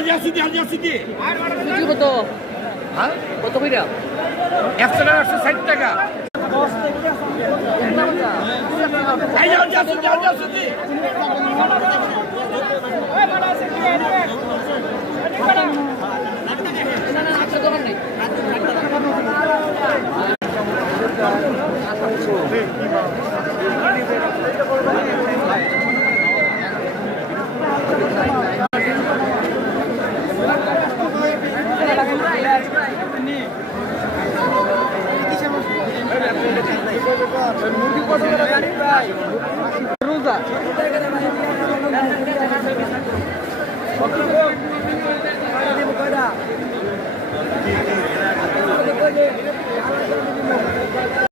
সুতি কত? হ্যাঁ কত কইরা? 100 টাকা 160 টাকা সুতি দোকান নেই। রোজা